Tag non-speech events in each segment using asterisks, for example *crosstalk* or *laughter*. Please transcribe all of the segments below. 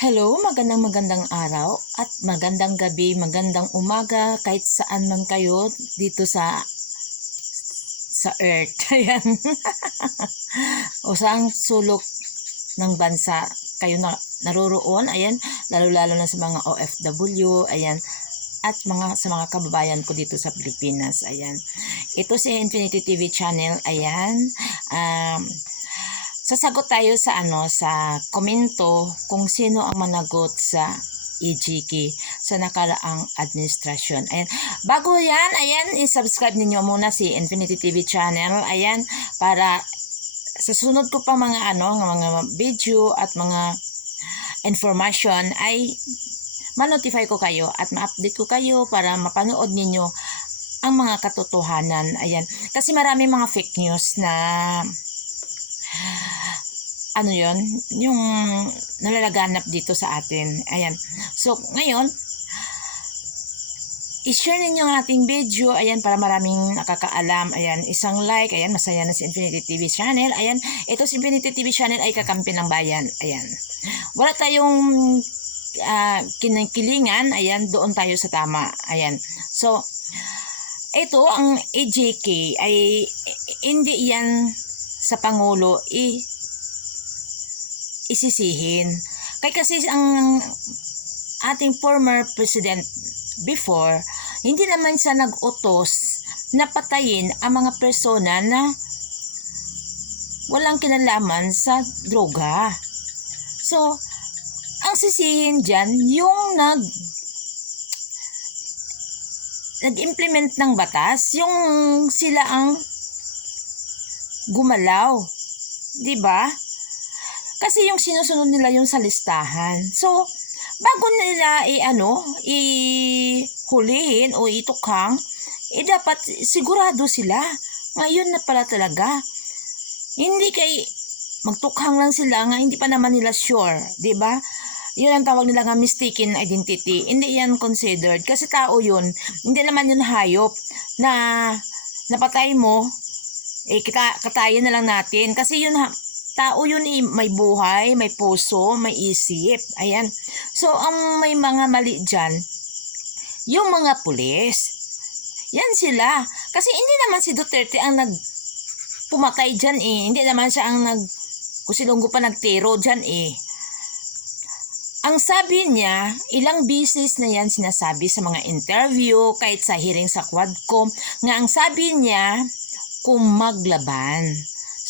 Hello, magandang magandang araw at magandang gabi, magandang umaga kahit saan man kayo dito sa sa earth. *laughs* Ayan. o saan sulok ng bansa kayo na naroroon. Ayan, lalo-lalo na sa mga OFW. Ayan. At mga sa mga kababayan ko dito sa Pilipinas. Ayan. Ito si Infinity TV channel. Ayan. Um, sasagot tayo sa ano sa komento kung sino ang managot sa EGK sa nakaraang administrasyon. Ayan. Bago yan, ayan, i-subscribe ninyo muna si Infinity TV channel. Ayan, para sa sunod ko pang mga ano, mga video at mga information ay ma-notify ko kayo at ma-update ko kayo para mapanood ninyo ang mga katotohanan. Ayan. Kasi marami mga fake news na ano yon yung nalalaganap dito sa atin. Ayan. So, ngayon, i-share ninyo ang ating video. Ayan, para maraming nakakaalam. Ayan, isang like. Ayan, masaya na si Infinity TV channel. Ayan, ito si Infinity TV channel ay kakampi ng bayan. Ayan. Wala tayong uh, kinikilingan. Ayan, doon tayo sa tama. Ayan. So, ito, ang AJK ay hindi yan sa Pangulo i isisihin. Kaya kasi ang ating former president before, hindi naman siya nag-utos na patayin ang mga persona na walang kinalaman sa droga. So, ang sisihin dyan, yung nag nag-implement ng batas, yung sila ang gumalaw. 'Di ba? Kasi yung sinusunod nila yung sa listahan. So, bago nila i ano, i hulihin o itukhang, eh dapat sigurado sila. Ngayon na pala talaga. Hindi kay magtukhang lang sila nga hindi pa naman nila sure, 'di ba? Yun ang tawag nila nga mistaken identity. Hindi yan considered kasi tao yun. Hindi naman yun hayop na napatay mo eh kita katayin na lang natin kasi yun ha, tao yun eh, may buhay, may puso, may isip. Ayan. So, ang may mga mali dyan, yung mga pulis. Yan sila. Kasi hindi naman si Duterte ang nag pumatay dyan eh. Hindi naman siya ang nag kusilunggo pa nagtero dyan eh. Ang sabi niya, ilang business na yan sinasabi sa mga interview, kahit sa hearing sa Quadcom, nga ang sabi niya, kung maglaban,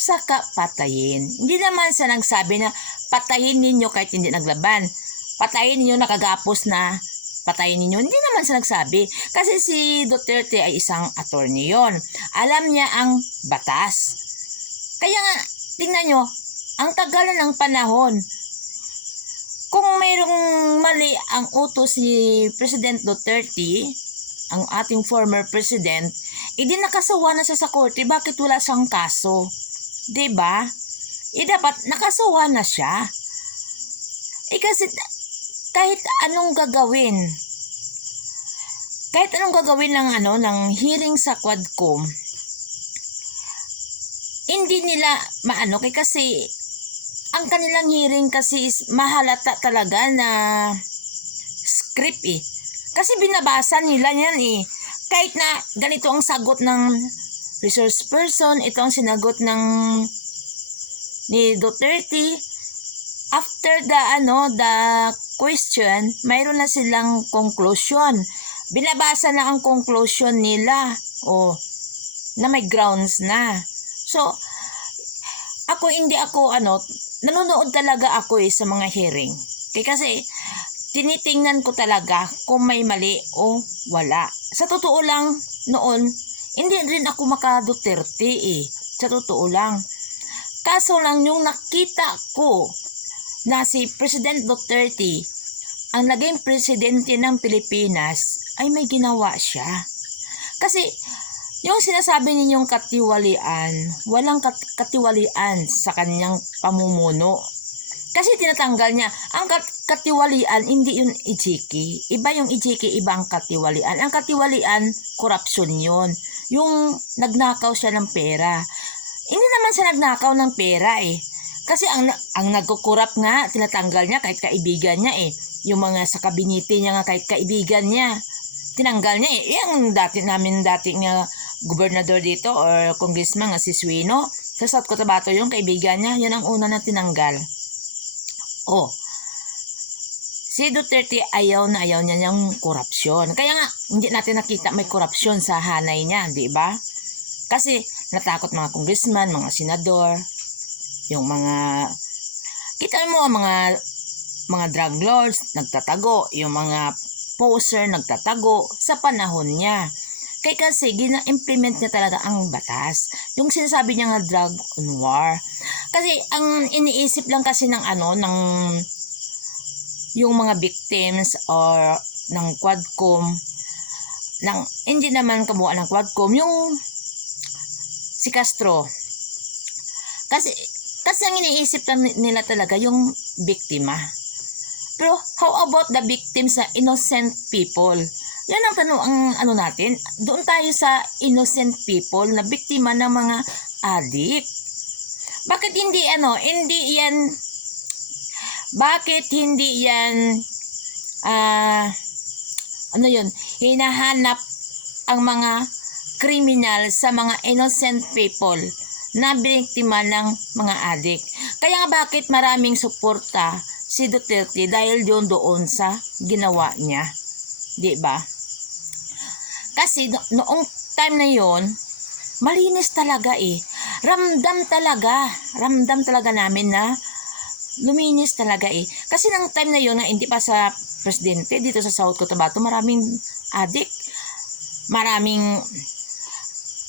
saka patayin. Hindi naman sa nagsabi na patayin ninyo kahit hindi naglaban. Patayin ninyo nakagapos na patayin ninyo. Hindi naman sa nagsabi. Kasi si Duterte ay isang attorney yon. Alam niya ang batas. Kaya nga, tingnan nyo, ang tagal ng panahon. Kung mayroong mali ang utos ni President Duterte, ang ating former president, eh di nakasawa na siya sa korte, bakit wala siyang kaso? 'Di ba? Eh dapat nakasawa na siya. Eh kasi kahit anong gagawin, kahit anong gagawin ng ano ng hearing sa Quadcom, hindi nila maano kay kasi ang kanilang hearing kasi is mahalata talaga na script eh. Kasi binabasa nila yan eh. Kahit na ganito ang sagot ng resource person, ito ang sinagot ng ni Duterte. After the ano, the question, mayroon na silang conclusion. Binabasa na ang conclusion nila. O, na may grounds na. So, ako hindi ako ano, nanonood talaga ako eh sa mga hearing. Kaya kasi, tinitingnan ko talaga kung may mali o wala. Sa totoo lang, noon, hindi rin ako maka Duterte eh. Sa totoo lang. Kaso lang yung nakita ko na si President Duterte ang naging presidente ng Pilipinas ay may ginawa siya. Kasi yung sinasabi ninyong katiwalian, walang kat- katiwalian sa kanyang pamumuno. Kasi tinatanggal niya, ang kat- katiwalian, hindi yung ijiki. Iba yung ijiki, iba ang katiwalian. Ang katiwalian, korupsyon yun. Yung nagnakaw siya ng pera. Hindi naman siya nagnakaw ng pera eh. Kasi ang ang nagkukurap nga, tinatanggal niya kahit kaibigan niya eh. Yung mga sa kabinete niya nga kahit kaibigan niya. Tinanggal niya eh. Yung dati namin dating nga gobernador dito or congressman nga si Suino. Sa South Cotabato yung kaibigan niya, yun ang una na tinanggal. Oh, si Duterte ayaw na ayaw niya yung korupsyon. Kaya nga, hindi natin nakita may korupsyon sa hanay niya, di ba? Kasi natakot mga congressman, mga senador, yung mga, kita mo mga, mga drug lords, nagtatago, yung mga poser, nagtatago sa panahon niya. Kaya kasi, gina-implement niya talaga ang batas. Yung sinasabi niya nga drug war. Kasi, ang iniisip lang kasi ng ano, ng yung mga victims or ng Quadcom ng hindi naman kabuuan ng Quadcom yung si Castro. Kasi kasi ang iniisip nila talaga yung biktima. Pero how about the victims na innocent people? Yan ang tanong ang ano natin doon tayo sa innocent people na biktima ng mga addict. Bakit hindi ano hindi yan bakit hindi yan ah ano yun hinahanap ang mga kriminal sa mga innocent people na biktima ng mga adik. Kaya nga bakit maraming suporta si Duterte dahil yun doon sa ginawa niya. 'Di ba? Kasi no- noong time na yon malinis talaga eh. Ramdam talaga. Ramdam talaga namin na luminis talaga eh. Kasi nang time na yun na hindi pa sa presidente dito sa South Cotabato, maraming addict. Maraming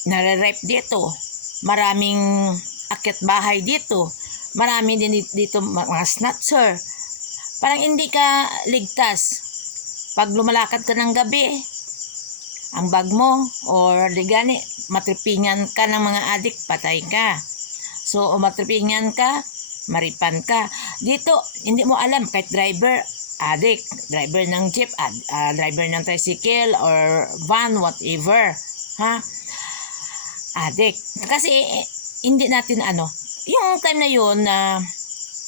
nare-rape dito. Maraming akit bahay dito. Marami din di- dito mga snatcher. Parang hindi ka ligtas. Pag lumalakad ka ng gabi, ang bag mo or di gani, matripingan ka ng mga adik, patay ka. So, o matripingan ka, maripan ka. Dito, hindi mo alam, kahit driver, adik, driver ng jeep, ad, ah, driver ng tricycle or van, whatever. Ha? Adik. Kasi, eh, hindi natin ano, yung time na yun na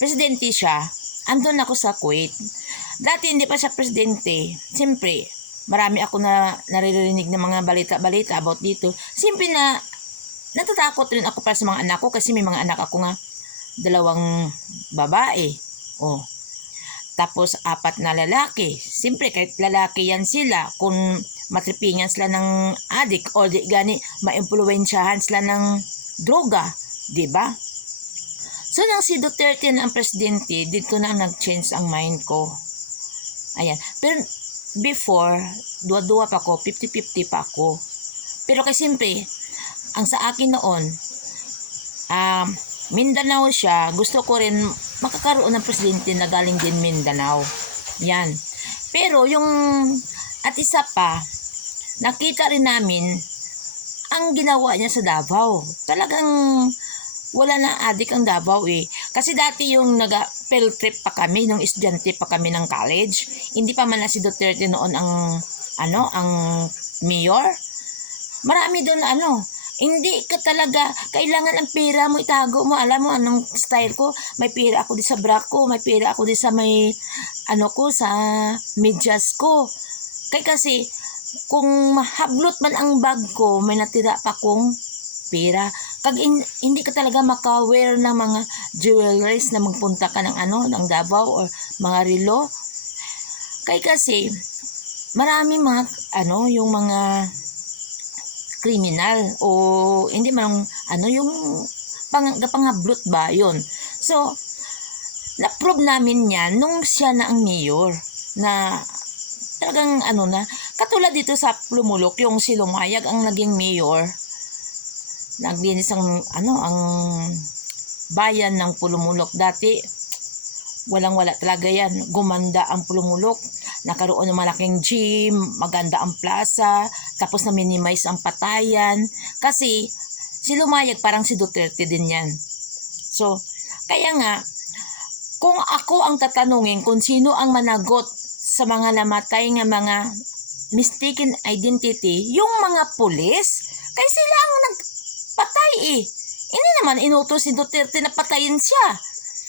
presidente siya, andun ako sa Kuwait. Dati hindi pa siya presidente. Siyempre, marami ako na naririnig ng mga balita-balita about dito. Siyempre na natatakot rin ako para sa mga anak ko kasi may mga anak ako nga dalawang babae. Oh. Tapos apat na lalaki. Siyempre kahit lalaki yan sila, kung matripingan sila ng adik o di gani maimpluwensyahan sila ng droga, di ba? So nang si Duterte na ang presidente, dito na nag-change ang mind ko. Ayan. Pero before, dua-dua pa ako, 50-50 pa ako. Pero kasi siyempre, ang sa akin noon, um, Mindanao siya, gusto ko rin makakaroon ng presidente na galing din Mindanao. Yan. Pero yung, at isa pa, nakita rin namin, ang ginawa niya sa Davao. Talagang wala na adik ang Davao eh. Kasi dati yung naga field trip pa kami, nung estudyante pa kami ng college, hindi pa man na si Duterte noon ang, ano, ang mayor. Marami doon ano, hindi ka talaga, kailangan ang pera mo, itago mo, alam mo anong style ko, may pera ako di sa bra ko, may pera ako di sa may, ano ko, sa medyas ko. Kaya kasi, kung mahablot man ang bag ko, may natira pa kong pera. Kag in- hindi ka talaga maka-wear ng mga jewelries na magpunta ka ng ano, ng Davao or mga relo. Kaya kasi, marami mga, ano, yung mga kriminal o hindi man ano yung pang, pangablot ba yon so na-prove namin yan nung siya na ang mayor na talagang ano na katulad dito sa Lumulok yung si Lumayag ang naging mayor naglinis ang ano ang bayan ng Pulumulok. Dati walang wala talaga yan. Gumanda ang Pulumulok nakaroon ng malaking gym maganda ang plaza tapos na minimize ang patayan. Kasi si Lumayag parang si Duterte din yan. So kaya nga kung ako ang tatanungin kung sino ang managot sa mga namatay nga mga mistaken identity yung mga pulis kaya sila ang nagpatay eh. Hindi naman inutos si Duterte na patayin siya.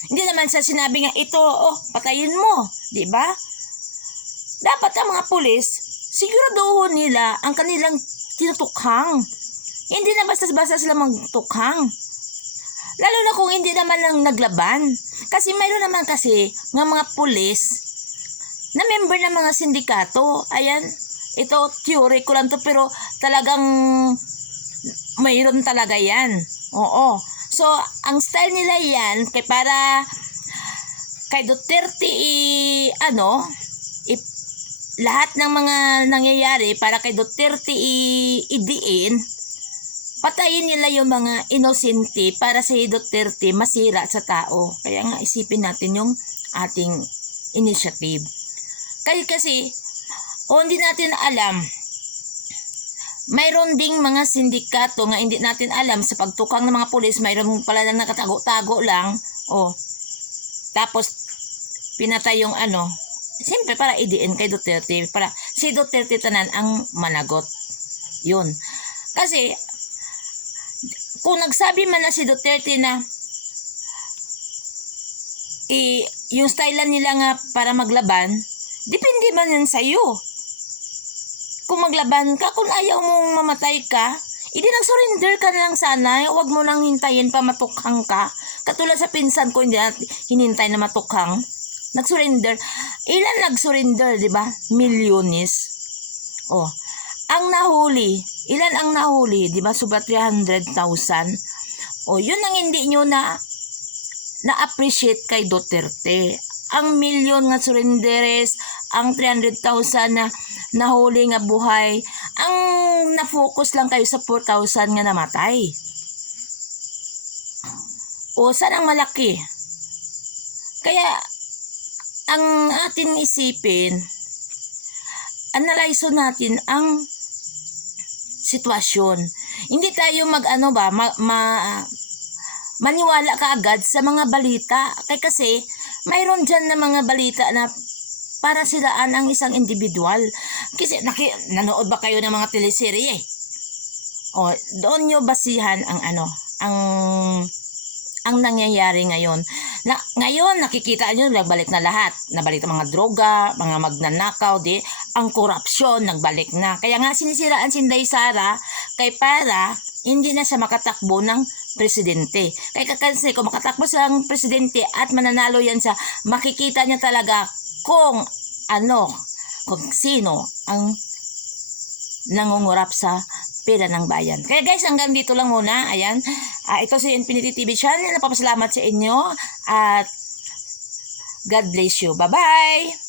Hindi naman sa sinabi nga ito, oh, patayin mo, di ba? Dapat ang mga pulis, siguraduhin nila ang kanilang tinutukhang. Hindi na basta-basta sila magtukhang. Lalo na kung hindi naman lang naglaban. Kasi mayroon naman kasi ng mga pulis na member ng mga sindikato. Ayan, ito, theory ko lang to pero talagang mayroon talaga yan. Oo. So, ang style nila yan, kay para kay Duterte i, ano, lahat ng mga nangyayari para kay Duterte i, idiin, patayin nila yung mga inosente para si Duterte masira sa tao. Kaya nga isipin natin yung ating initiative. Kasi kasi, kung hindi natin alam, mayroon ding mga sindikato nga hindi natin alam sa pagtukang ng mga pulis, mayroon pala na nakatago-tago lang. O, tapos, pinatay yung ano, siyempre para idiin kay Duterte, para si Duterte tanan ang managot. Yun. Kasi, kung nagsabi man na si Duterte na i, yung style nila nga para maglaban, depende man yan sa'yo. Kung maglaban ka, kung ayaw mong mamatay ka, hindi nag-surrender ka na lang sana. Huwag mo nang hintayin pa matukhang ka. Katulad sa pinsan ko, hindi hinintay na matukhang. Nag-surrender. Ilan nag-surrender, di ba? Milyones. Oh. Ang nahuli, ilan ang nahuli, di ba? Sobra 300,000. Oh, yun ang hindi nyo na na-appreciate kay Duterte. Ang milyon nga surrenderes, ang 300,000 na nahuli nga buhay, ang na-focus lang kayo sa 4,000 nga namatay. O, saan ang malaki? Kaya, ang atin isipin, analyze natin ang sitwasyon. Hindi tayo mag ano ba, ma, ma- maniwala ka agad sa mga balita. Kaya kasi, mayroon dyan na mga balita na para silaan ang isang individual. Kasi naki, nanood ba kayo ng mga teleserye? O, doon nyo basihan ang ano, ang ang nangyayari ngayon. Na, ngayon, nakikita nyo, nagbalik na lahat. Nabalik ang mga droga, mga magnanakaw, di, ang korupsyon, nagbalik na. Kaya nga sinisiraan si Inday Sara kay para hindi na siya makatakbo ng presidente. Kaya kasi kung makatakbo siyang presidente at mananalo yan siya, makikita niya talaga kung ano, kung sino ang nangungurap sa pera ng bayan. Kaya guys, hanggang dito lang muna. Ayan. Ah, ito si Infinity TV Channel. Napapasalamat sa inyo. At God bless you. Bye-bye!